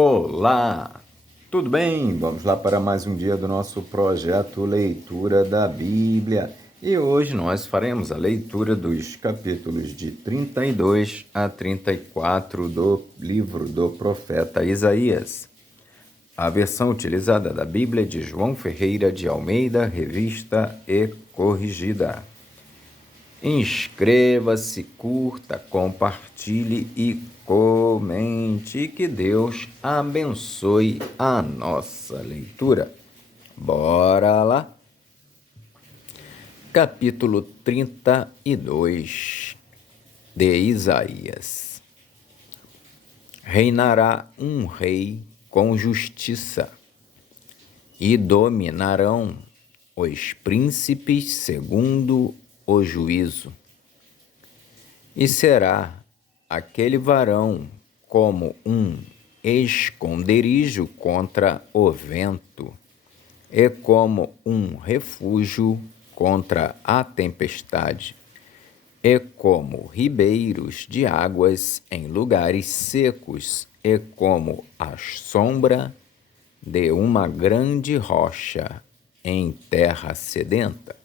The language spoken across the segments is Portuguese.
Olá, tudo bem? Vamos lá para mais um dia do nosso projeto Leitura da Bíblia. E hoje nós faremos a leitura dos capítulos de 32 a 34 do livro do profeta Isaías. A versão utilizada da Bíblia é de João Ferreira de Almeida, revista e corrigida. Inscreva-se, curta, compartilhe e comente. Que Deus abençoe a nossa leitura. Bora lá! Capítulo 32 de Isaías. Reinará um rei com justiça, e dominarão os príncipes segundo o juízo. E será aquele varão como um esconderijo contra o vento, e como um refúgio contra a tempestade, e como ribeiros de águas em lugares secos, e como a sombra de uma grande rocha em terra sedenta.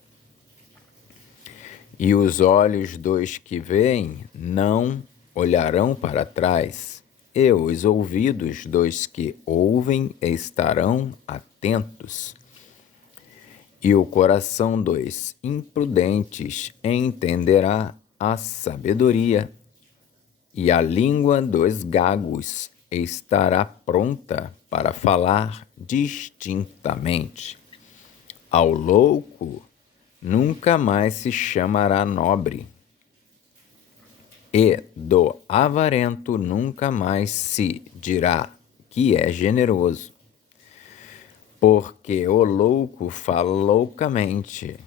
E os olhos dos que veem não olharão para trás, e os ouvidos dos que ouvem estarão atentos. E o coração dos imprudentes entenderá a sabedoria, e a língua dos gagos estará pronta para falar distintamente. Ao louco nunca mais se chamará nobre, e do avarento nunca mais se dirá que é generoso. Porque o louco fala loucamente,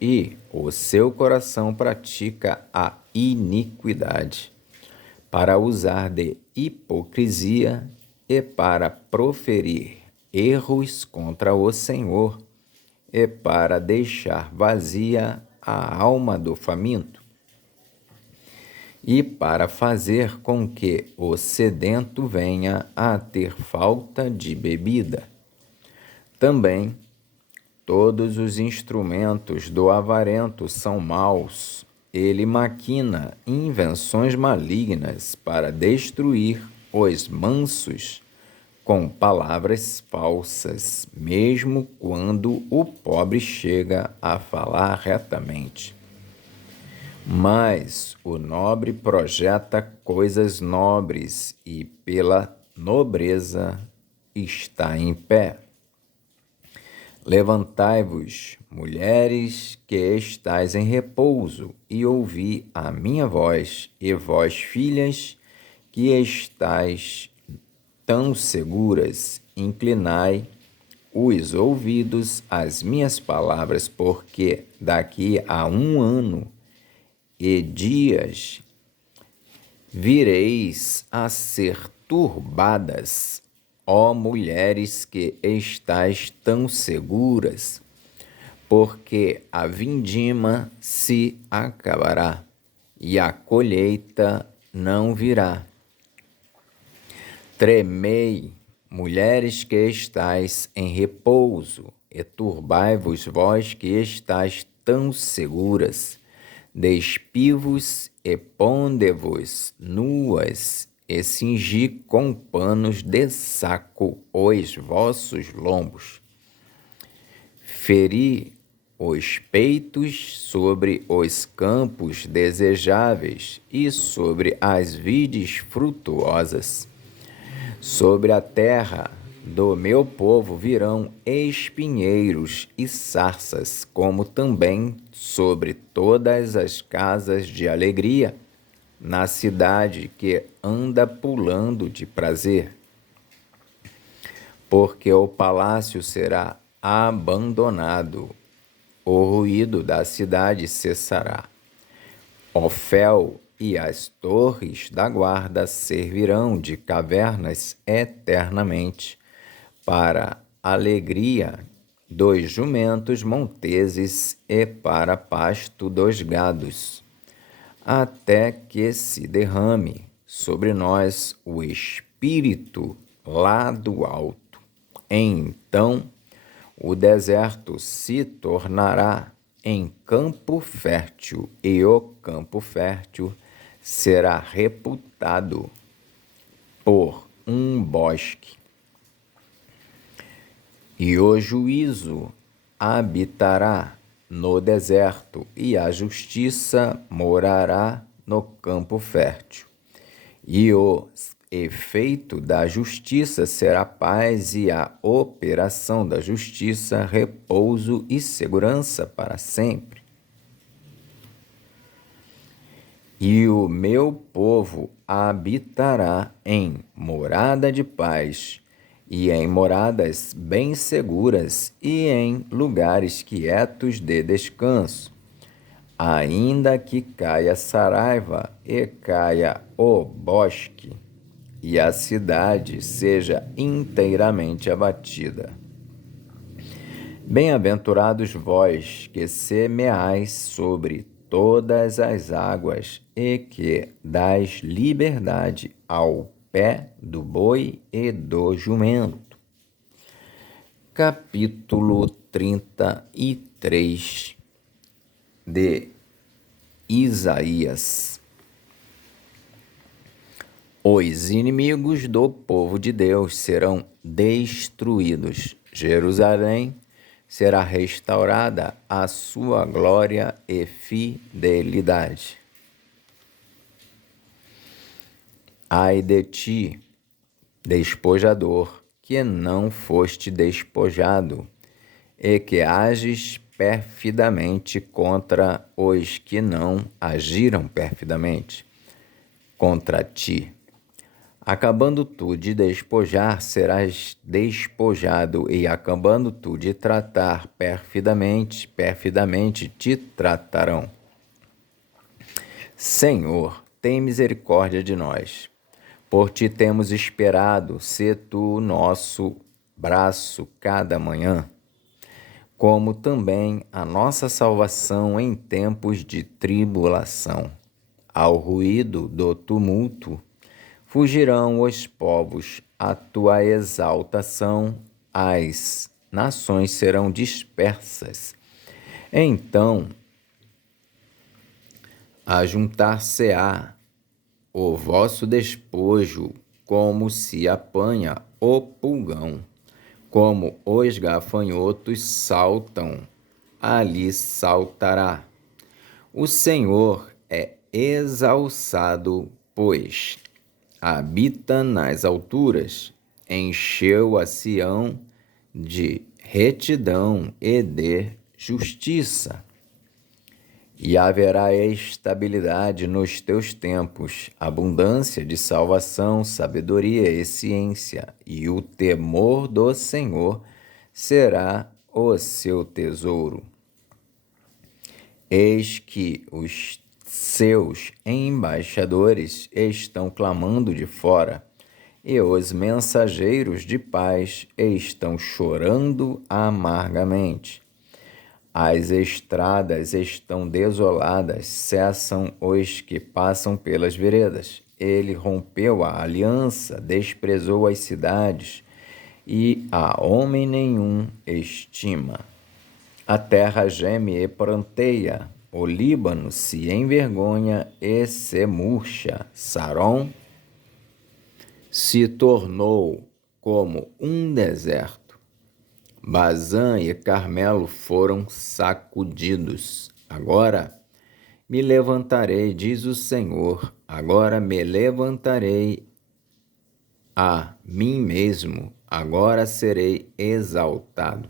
e o seu coração pratica a iniquidade, para usar de hipocrisia e para proferir erros contra o Senhor, e para deixar vazia a alma do faminto, e para fazer com que o sedento venha a ter falta de bebida. Também todos os instrumentos do avarento são maus. Ele maquina invenções malignas para destruir os mansos com palavras falsas, mesmo quando o pobre chega a falar retamente. Mas o nobre projeta coisas nobres, e pela nobreza está em pé. Levantai-vos, mulheres que estáis em repouso, e ouvi a minha voz, e vós, filhas, que estáis tão seguras, inclinai os ouvidos às minhas palavras, porque daqui a 1 ano e dias vireis a ser turbadas, ó mulheres que estáis tão seguras, porque a vindima se acabará e a colheita não virá. Tremei, mulheres que estáis em repouso, e turbai-vos, vós que estáis tão seguras. Despivo-vos e ponde-vos nuas, e cingi com panos de saco os vossos lombos. Feri os peitos sobre os campos desejáveis e sobre as vides frutuosas. Sobre a terra do meu povo virão espinheiros e sarças, como também sobre todas as casas de alegria, na cidade que anda pulando de prazer. Porque o palácio será abandonado, o ruído da cidade cessará. Ofel e as torres da guarda servirão de cavernas eternamente, para alegria dos jumentos monteses e para pasto dos gados, até que se derrame sobre nós o Espírito lá do alto. Então o deserto se tornará em campo fértil, e o campo fértil será reputado por um bosque. E o juízo habitará no deserto, e a justiça morará no campo fértil. E o efeito da justiça será paz, e a operação da justiça repouso e segurança para sempre. E o meu povo habitará em morada de paz, e em moradas bem seguras, e em lugares quietos de descanso. Ainda que caia Saraiva e caia o bosque, e a cidade seja inteiramente abatida. Bem-aventurados vós que semeais sobre todas as águas e que dais liberdade ao pé do boi e do jumento. Capítulo 33 de Isaías. Os inimigos do povo de Deus serão destruídos. Jerusalém será restaurada a sua glória e fidelidade. Ai de ti, despojador, que não foste despojado, e que ages perfidamente contra os que não agiram perfidamente contra ti. Acabando tu de despojar, serás despojado, e acabando tu de tratar perfidamente, perfidamente te tratarão. Senhor, tem misericórdia de nós. Por ti temos esperado, sê tu o nosso braço cada manhã, como também a nossa salvação em tempos de tribulação. Ao ruído do tumulto fugirão os povos, à tua exaltação as nações serão dispersas. Então ajuntar-se-á o vosso despojo, como se apanha o pulgão, como os gafanhotos saltam, ali saltará. O Senhor é exalçado, pois habita nas alturas, encheu a Sião de retidão e de justiça. E haverá estabilidade nos teus tempos, abundância de salvação, sabedoria e ciência, e o temor do Senhor será o seu tesouro. Eis que os seus embaixadores estão clamando de fora, e os mensageiros de paz estão chorando amargamente. As estradas estão desoladas, cessam os que passam pelas veredas. Ele rompeu a aliança, desprezou as cidades, e a homem nenhum estima. A terra geme e pranteia, o Líbano se envergonha e se murcha. Saron se tornou como um deserto. Bazã e Carmelo foram sacudidos. Agora me levantarei, diz o Senhor, agora me levantarei a mim mesmo, agora serei exaltado.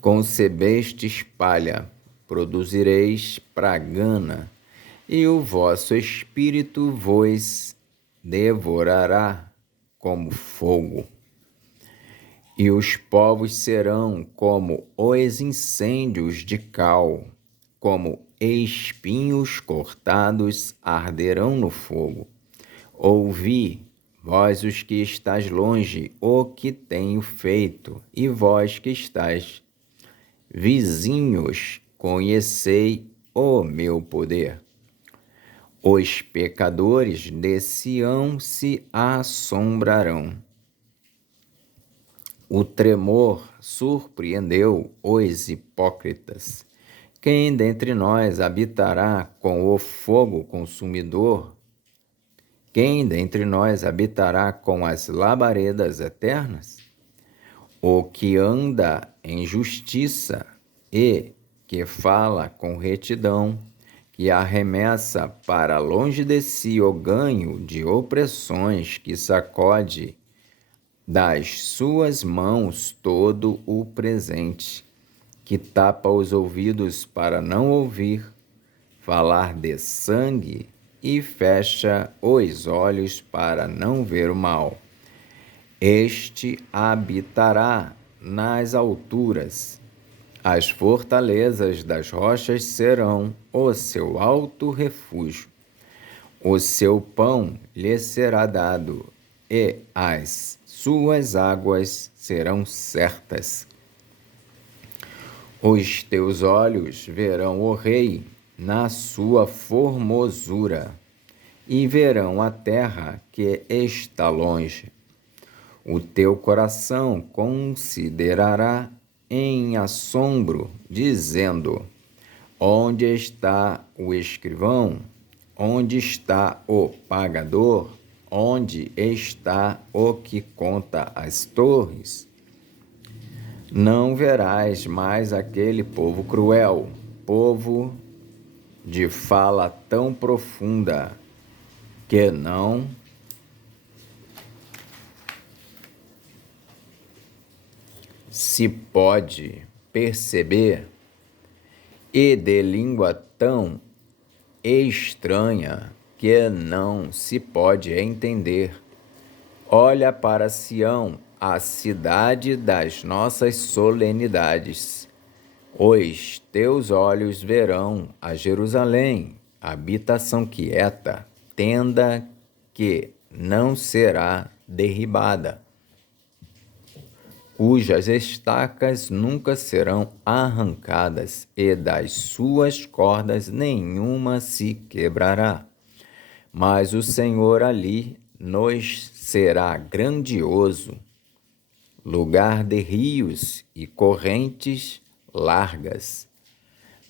Concebestes palha, produzireis pragana, e o vosso espírito vos devorará como fogo. E os povos serão como os incêndios de cal, como espinhos cortados arderão no fogo. Ouvi, vós os que estáis longe, o que tenho feito, e vós que estáis vizinhos, conhecei o meu poder. Os pecadores de Sião se assombrarão. O tremor surpreendeu os hipócritas. Quem dentre nós habitará com o fogo consumidor? Quem dentre nós habitará com as labaredas eternas? O que anda em justiça e que fala com retidão, que arremessa para longe de si o ganho de opressões, que sacode das suas mãos todo o presente, que tapa os ouvidos para não ouvir falar de sangue e fecha os olhos para não ver o mal. Este habitará nas alturas. As fortalezas das rochas serão o seu alto refúgio. O seu pão lhe será dado, e as suas águas serão certas. Os teus olhos verão o Rei na sua formosura, e verão a terra que está longe. O teu coração considerará em assombro, dizendo: onde está o escrivão? Onde está o pagador? Onde está o que conta as torres? Não verás mais aquele povo cruel, povo de fala tão profunda, que não se pode perceber, e de língua tão estranha que não se pode entender. Olha para Sião, a cidade das nossas solenidades. Os teus olhos verão a Jerusalém, habitação quieta, tenda que não será derribada, cujas estacas nunca serão arrancadas, e das suas cordas nenhuma se quebrará. Mas o Senhor ali nos será grandioso, lugar de rios e correntes largas.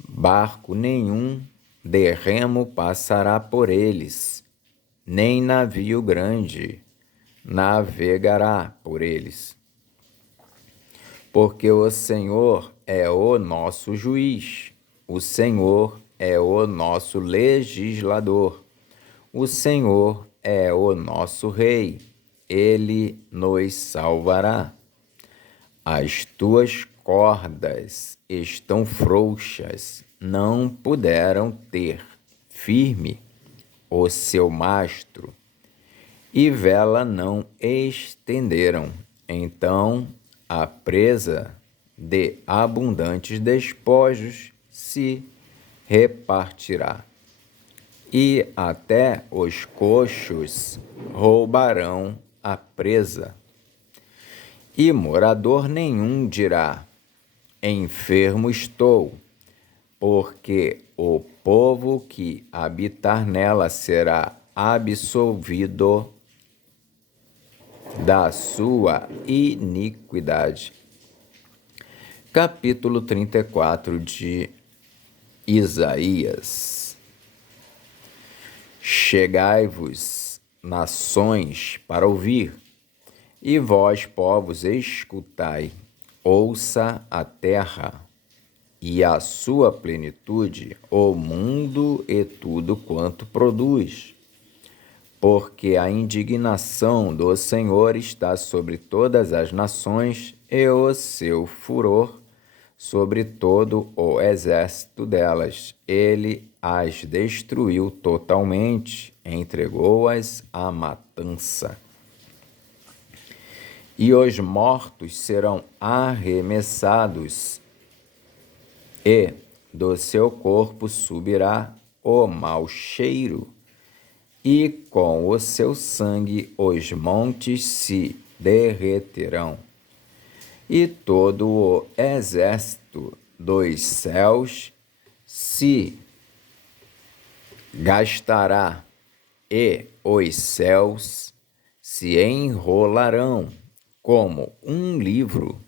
Barco nenhum de remo passará por eles, nem navio grande navegará por eles. Porque o Senhor é o nosso juiz, o Senhor é o nosso legislador, o Senhor é o nosso rei, ele nos salvará. As tuas cordas estão frouxas, não puderam ter firme o seu mastro, e vela não estenderam. Então a presa de abundantes despojos se repartirá, e até os coxos roubarão a presa. E morador nenhum dirá: enfermo estou, porque o povo que habitar nela será absolvido da sua iniquidade. Capítulo 34 de Isaías. Chegai-vos, nações, para ouvir, e vós, povos, escutai. Ouça a terra e a sua plenitude, o mundo e tudo quanto produz. Porque a indignação do Senhor está sobre todas as nações, e o seu furor sobre todo o exército delas. Ele as destruiu totalmente, entregou-as à matança. E os mortos serão arremessados, e do seu corpo subirá o mau cheiro, e com o seu sangue os montes se derreterão, e todo o exército dos céus se gastará, e os céus se enrolarão como um livro,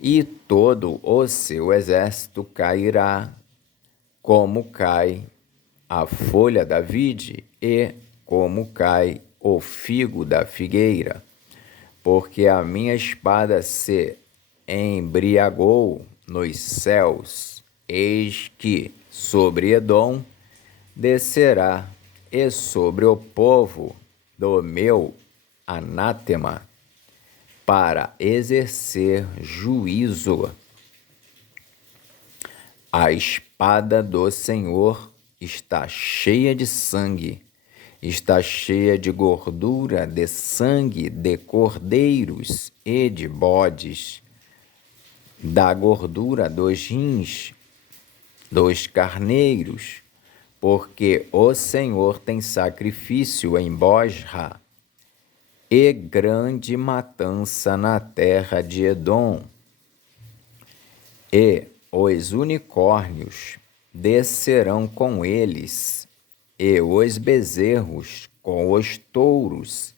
e todo o seu exército cairá, como cai a folha da vide e como cai o figo da figueira, porque a minha espada se embriagou nos céus, eis que sobre Edom descerá, e sobre o povo do meu anátema, para exercer juízo. A espada do Senhor está cheia de sangue, está cheia de gordura, de sangue de cordeiros e de bodes, da gordura dos rins, dos carneiros, porque o Senhor tem sacrifício em Bosra e grande matança na terra de Edom. E os unicórnios descerão com eles, e os bezerros com os touros,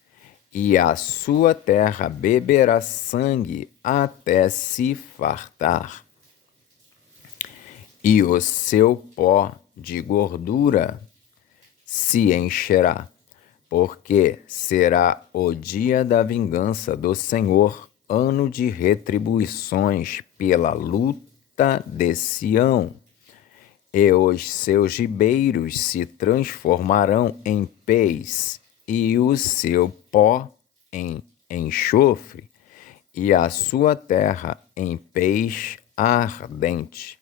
e a sua terra beberá sangue até se fartar. E o seu pó de gordura se encherá, porque será o dia da vingança do Senhor, ano de retribuições pela luta de Sião. E os seus ribeiros se transformarão em pés, e o seu pó em enxofre, e a sua terra em peixe ardente.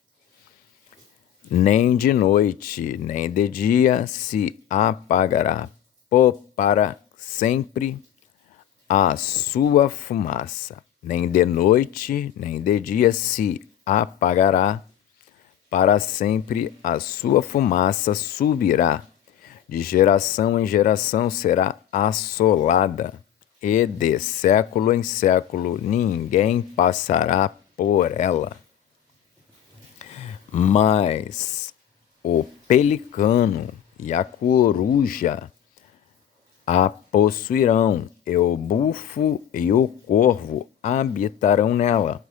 Nem de noite, nem de dia se apagará, para sempre a sua fumaça. Nem de noite, nem de dia se apagará, para sempre a sua fumaça subirá. De geração em geração será assolada, e de século em século ninguém passará por ela. Mas o pelicano e a coruja a possuirão, e o bufo e o corvo habitarão nela,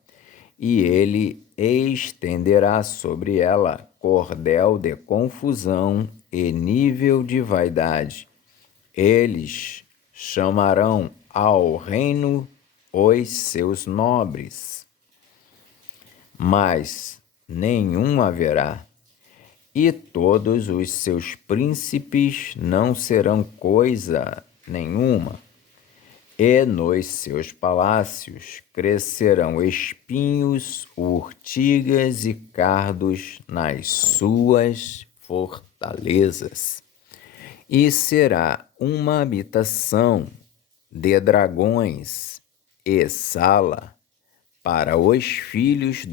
e ele estenderá sobre ela cordel de confusão e nível de vaidade. Eles chamarão ao reino os seus nobres, mas nenhum haverá, e todos os seus príncipes não serão coisa nenhuma, e nos seus palácios crescerão espinhos, urtigas e cardos nas suas fortalezas, e será uma habitação de dragões e sala para os filhos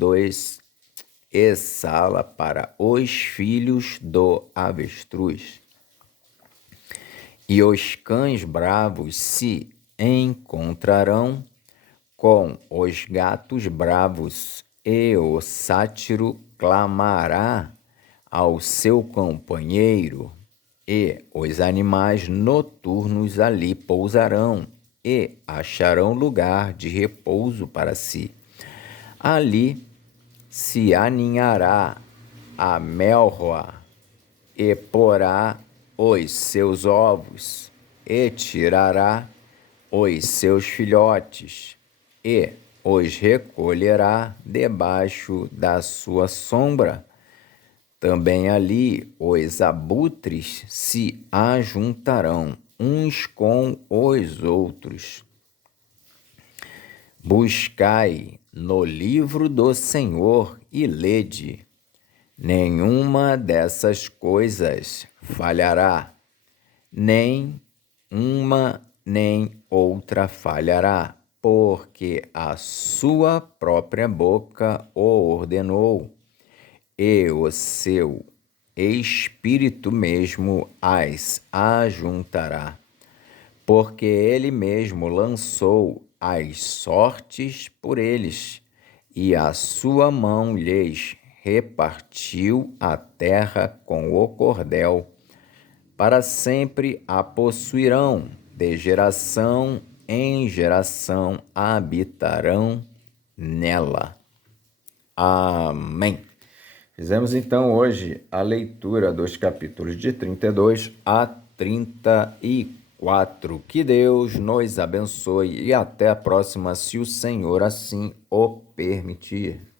do avestruz. E os cães bravos se encontrarão com os gatos bravos, e o sátiro clamará ao seu companheiro, e os animais noturnos ali pousarão, e acharão lugar de repouso para si. Ali se aninhará a melroa, e porá os seus ovos, e tirará os seus filhotes, e os recolherá debaixo da sua sombra. Também ali os abutres se ajuntarão uns com os outros. Buscai no livro do Senhor e lede. Nenhuma dessas coisas falhará, nem uma nem outra falhará, porque a sua própria boca o ordenou, e o seu Espírito mesmo as ajuntará, porque ele mesmo lançou as sortes por eles, e a sua mão lhes repartiu a terra com o cordel. para sempre a possuirão, de geração em geração habitarão nela. Amém. Fizemos então hoje a leitura dos capítulos de 32 a 34. Que Deus nos abençoe e até a próxima, se o Senhor assim o permitir.